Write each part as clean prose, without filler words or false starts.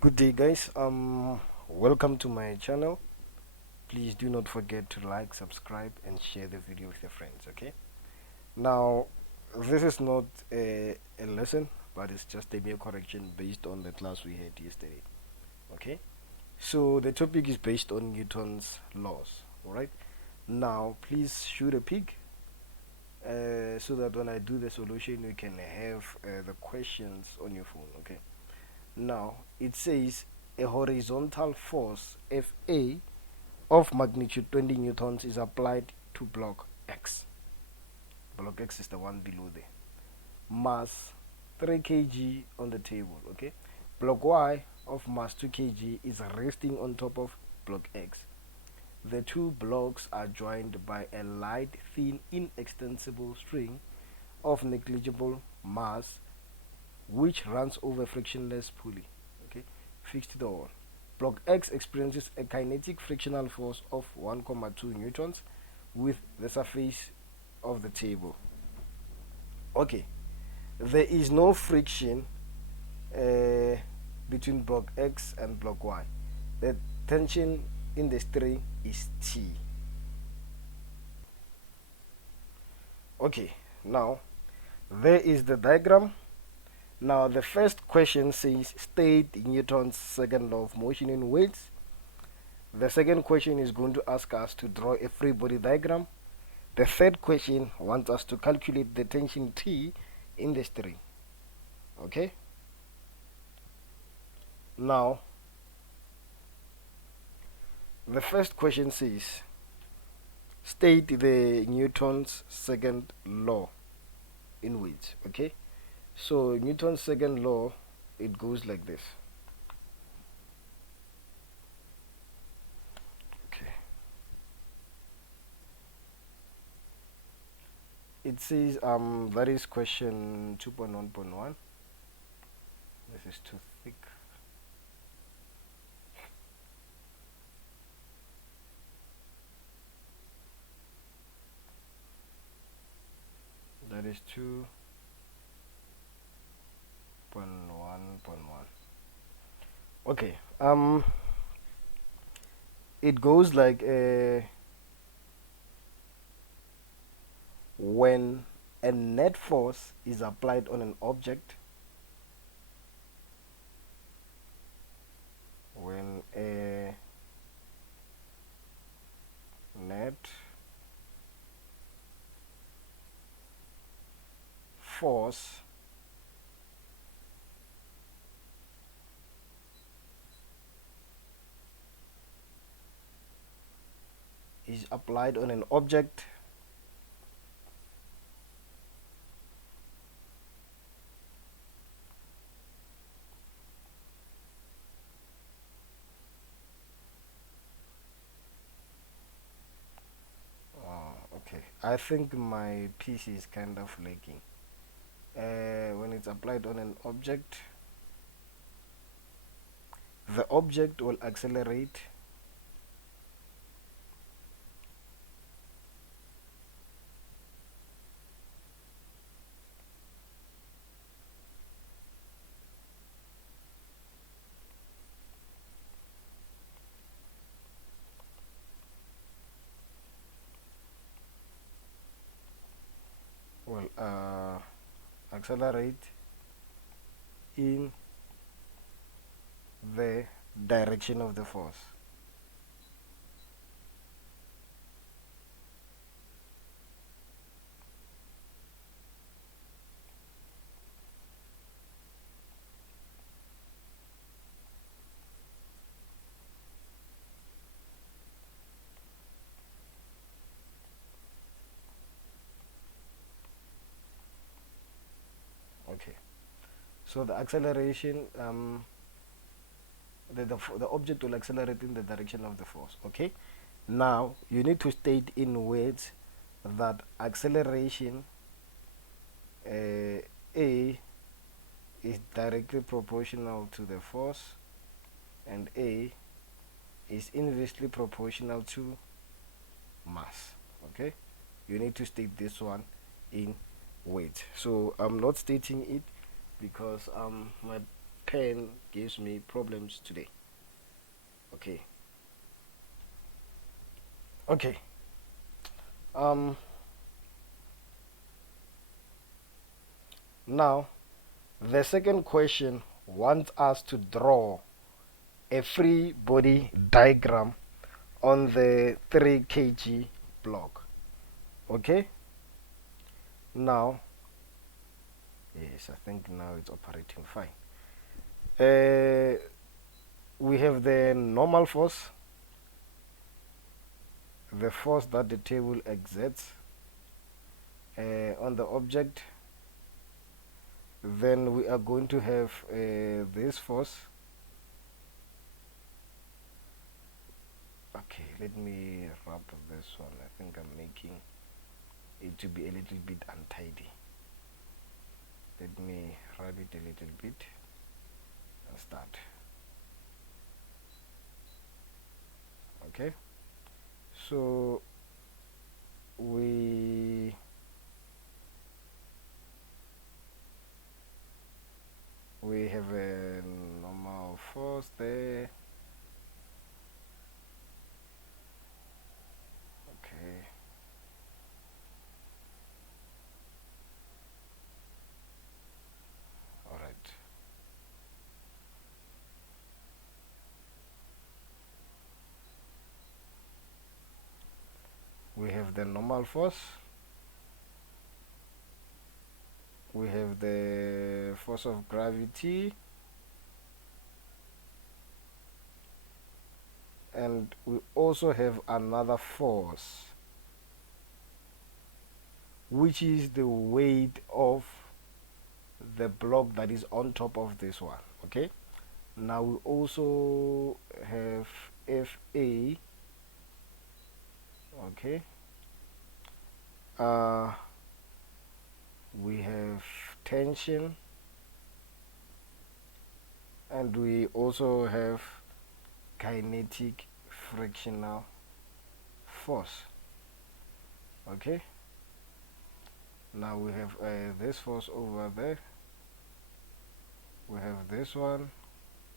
Good day, guys. Welcome to my channel. Please do not forget to like, subscribe, and share the video with your friends. Okay. Now, this is not a lesson, but it's just a mere correction based on the class we had yesterday. Okay. So the topic is based on Newton's laws. All right. Now, please shoot a peek so that when I do the solution, you can have the questions on your phone. Okay. Now, it says a horizontal force Fa of magnitude 20 newtons is applied to block X. Block X is the one below there. Mass 3 kg on the table. Okay. Block Y of mass 2 kg is resting on top of block X. The two blocks are joined by a light, thin, inextensible string of negligible mass which runs over frictionless pulley. Okay, fixed to the wall. Block X experiences a kinetic frictional force of 1,2 newtons with the surface of the table. Okay, there is no friction uh, between block X and block Y. The tension in the string is T. Okay, now there is the diagram. Now the first question says state Newton's second law of motion in weights. The second question is going to ask us to draw a free body diagram. The third question wants us to calculate the tension T in the string. Okay? Now, the first question says state the Newton's second law in weights. Okay? So, Newton's second law, it goes like this. Okay. It says that is question 2.1.1. This is too thick. That is 2.1.1. Okay. It goes like when a net force is applied on an object, when a net force is applied on an object okay, I think my PC is kind of lagging. When it's applied on an object, the object will accelerate will accelerate in the direction of the force. Okay, so the acceleration the object will accelerate in the direction of the force. Okay, now you need to state in words that acceleration A is directly proportional to the force and A is inversely proportional to mass. Okay, you need to state this one in words. So I'm not stating it because my pen gives me problems today. Okay. Okay. Um Now the second question wants us to draw a free body diagram on the 3 kg block. Okay. Now, yes, I think now it's operating fine. We have the normal force, the force that the table exerts on the object. Then we are going to have this force. Okay, let me wrap this one. I think I'm making it to be a little bit untidy. Let me wrap it a little bit and start. Okay, so we have a normal force there. Okay, all right. We have the normal force, we have the force of gravity, and we also have another force, which is the weight of the block that is on top of this one. Okay, now we also have FA. Okay, we have tension, and we also have kinetic frictional force. Okay, now we have this force over there, we have this one,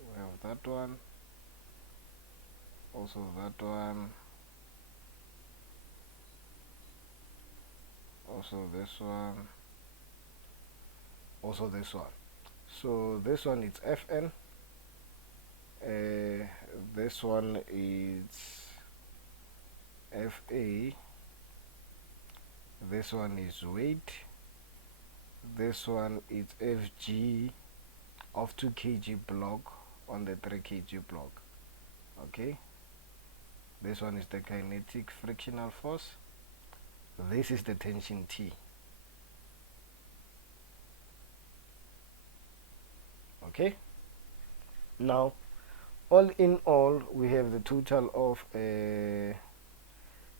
we have that one, also that one, also this one, also this one. So this one is Fn, this one is Fa, this one is weight, this one is Fg of 2 kg block on the 3 kg block. Okay, this one is the kinetic frictional force, this is the tension T. Okay, now all in all we have the total of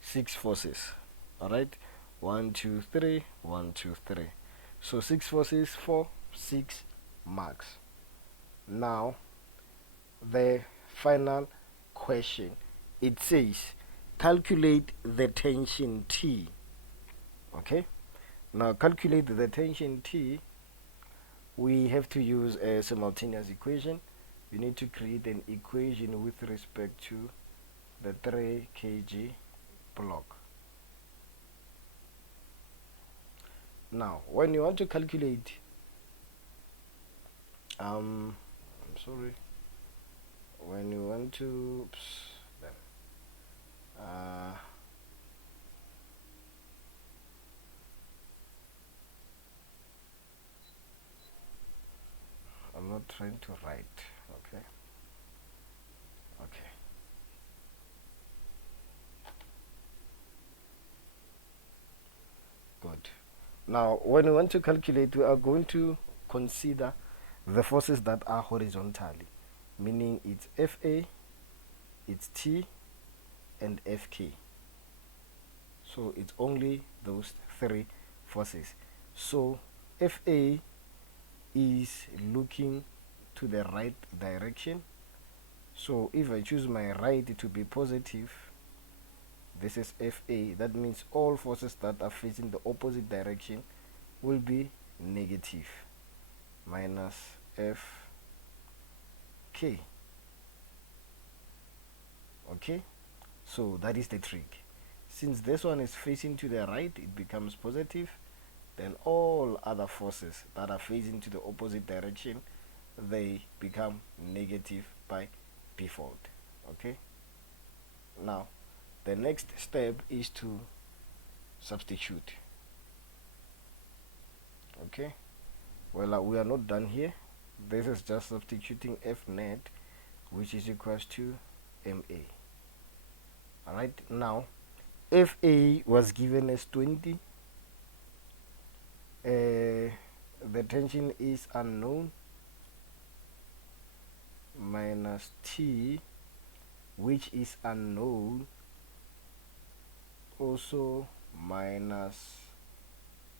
6 forces. All right, 1 2 3 1 2 3, so 6 forces for 6 marks. Now the final question, it says calculate the tension T. Okay, now calculate the tension T, we have to use a simultaneous equation. You need to create an equation with respect to the 3 kg block. Now when you want to calculate I'm sorry, when you want to I'm not trying to write. Okay, okay, good. Now when we want to calculate, we are going to consider the forces that are horizontally, meaning it's Fa, it's T, and Fk. So it's only those 3 forces. So Fa is looking to the right direction, so if I choose my right to be positive, this is Fa, that means all forces that are facing the opposite direction will be negative, minus F k. Okay, so that is the trick. Since this one is facing to the right, it becomes positive, then all other forces that are facing to the opposite direction, they become negative by default. Okay, now the next step is to substitute. Okay, well, we are not done here. This is just substituting F net, which is equals to MA. Alright, now FA was given as 20, the tension is unknown, minus T, which is unknown, also minus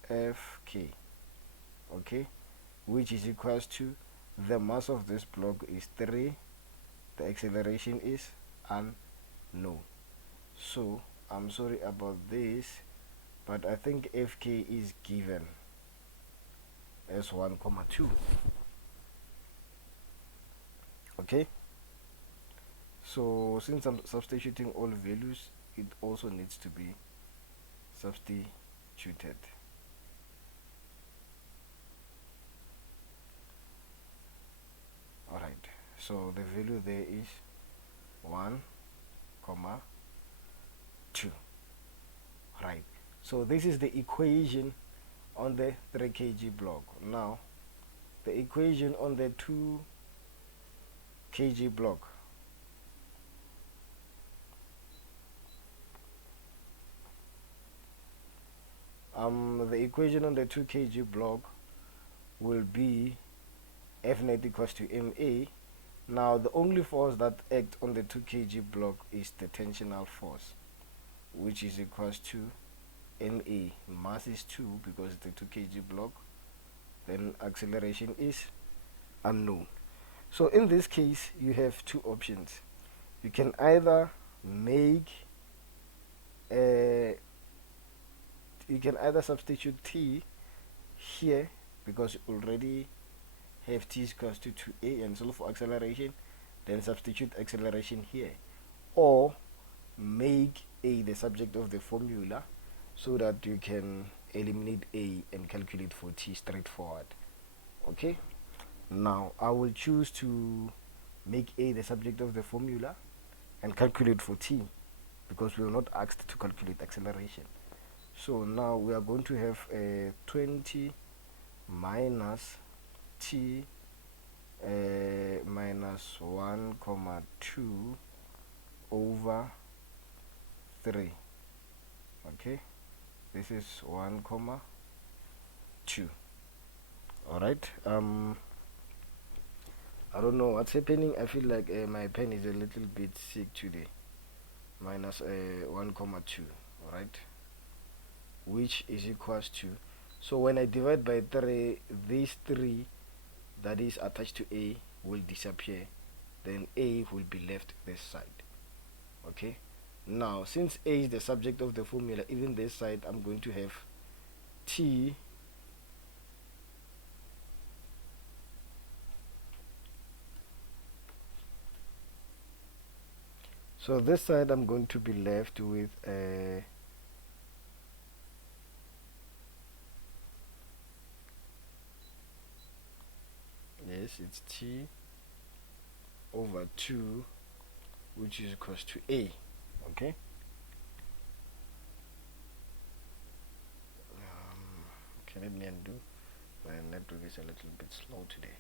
Fk, okay, which is equals to, the mass of this block is 3, the acceleration is unknown. So I'm sorry about this, but I think Fk is given as 1,2. Okay, so since I'm substituting all values, it also needs to be substituted. Alright, so the value there is 1,2. Right, so this is the equation on the 3 kg block. Now the equation on the 2 kg block, the equation on the 2 kg block will be F net equals to MA. Now the only force that acts on the 2 kg block is the tensional force, which is equals to MA. Mass is 2 because it's a 2 kg block, then acceleration is unknown. So in this case you have two options. You can either make you can either substitute T here, because you already have T is equals to 2A, and solve for acceleration, then substitute acceleration here, or make A the subject of the formula so that you can eliminate A and calculate for T straightforward. Okay, now I will choose to make A the subject of the formula and calculate for T, because we were not asked to calculate acceleration. So now we are going to have 20 minus T minus 1,2 over 3. Okay, this is 1,2. Alright, I don't know what's happening. I feel like my pen is a little bit sick today. Minus 1,2. Alright, which is equals to, so when I divide by 3, these 3 that is attached to A will disappear, then A will be left this side. Okay, now since A is the subject of the formula, even this side I'm going to have T so this side I'm going to be left with yes, it's T over 2, which is equals to A. Okay, okay, let me undo. My network is a little bit slow today.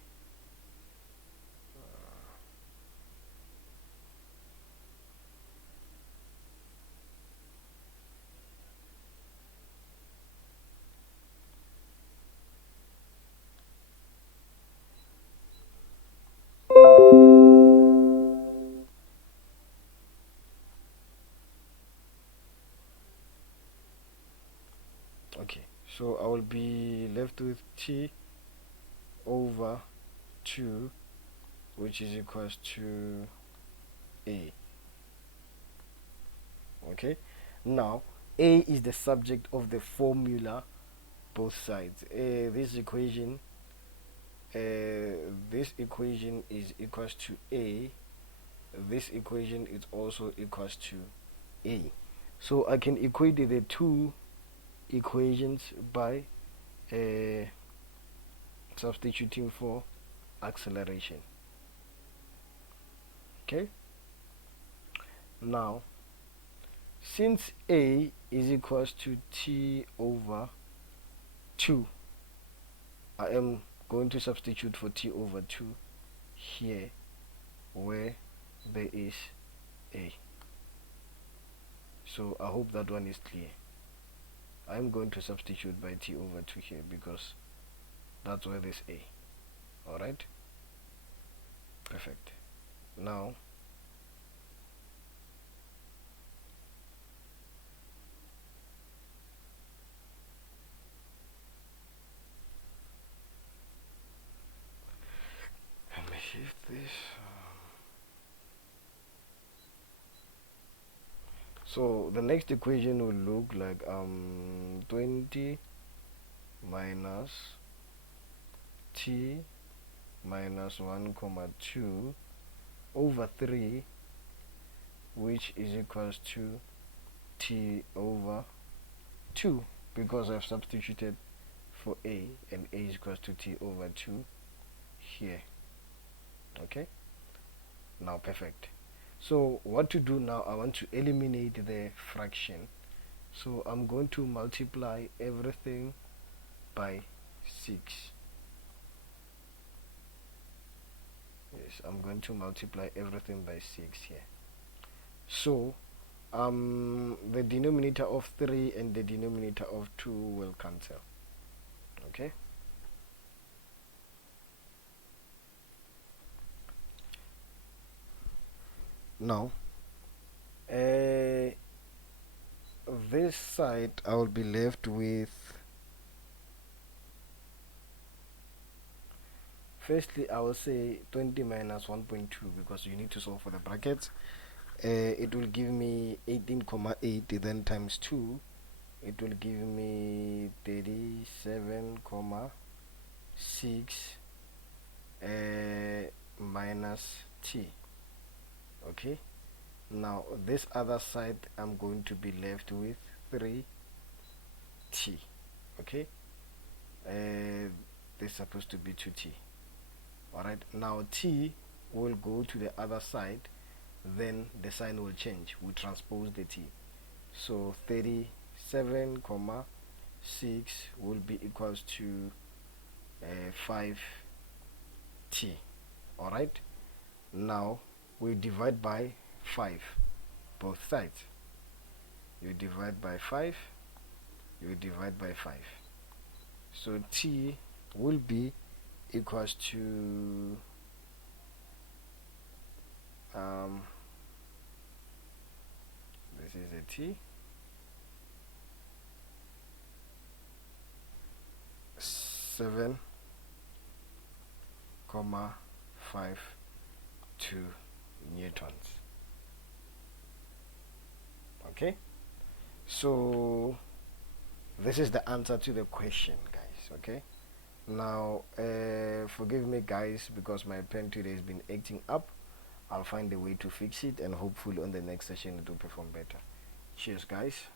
Okay, so I will be left with T over 2, which is equals to A. Okay, now A is the subject of the formula, both sides. This equation this equation is equals to A, this equation is also equals to A. So I can equate the two equations by substituting for acceleration. Okay, now since A is equals to T over 2, I am going to substitute for T over 2 here where there is A. So I hope that one is clear. I'm going to substitute by T over 2 here because that's where there's A. Alright, perfect. Now let me shift this. So the next equation will look like 20 minus T minus 1 comma 2 over 3, which is equals to T over 2 because I've substituted for A, and A is equals to T over 2 here. Okay, now perfect. So what to do now, I want to eliminate the fraction, so I'm going to multiply everything by 6. Yes, I'm going to multiply everything by 6 here. So the denominator of 3 and the denominator of 2 will cancel. Okay, now this side I will be left with, firstly I will say 20 minus 1.2 because you need to solve for the brackets. It will give me 18,8, then times 2 it will give me 37,6 minus T. Okay, now this other side I'm going to be left with 3T. Okay, this is supposed to be 2T. Alright, now T will go to the other side, then the sign will change, we transpose the T, so 37,6 will be equals to 5T. Alright, now we divide by 5 both sides. You divide by 5, you divide by 5, so T will be equals to this is a T, 7,52 newtons. Okay, so this is the answer to the question, guys. Okay, now forgive me guys because my pen today has been acting up. I'll find a way to fix it, and hopefully on the next session it will perform better. Cheers guys.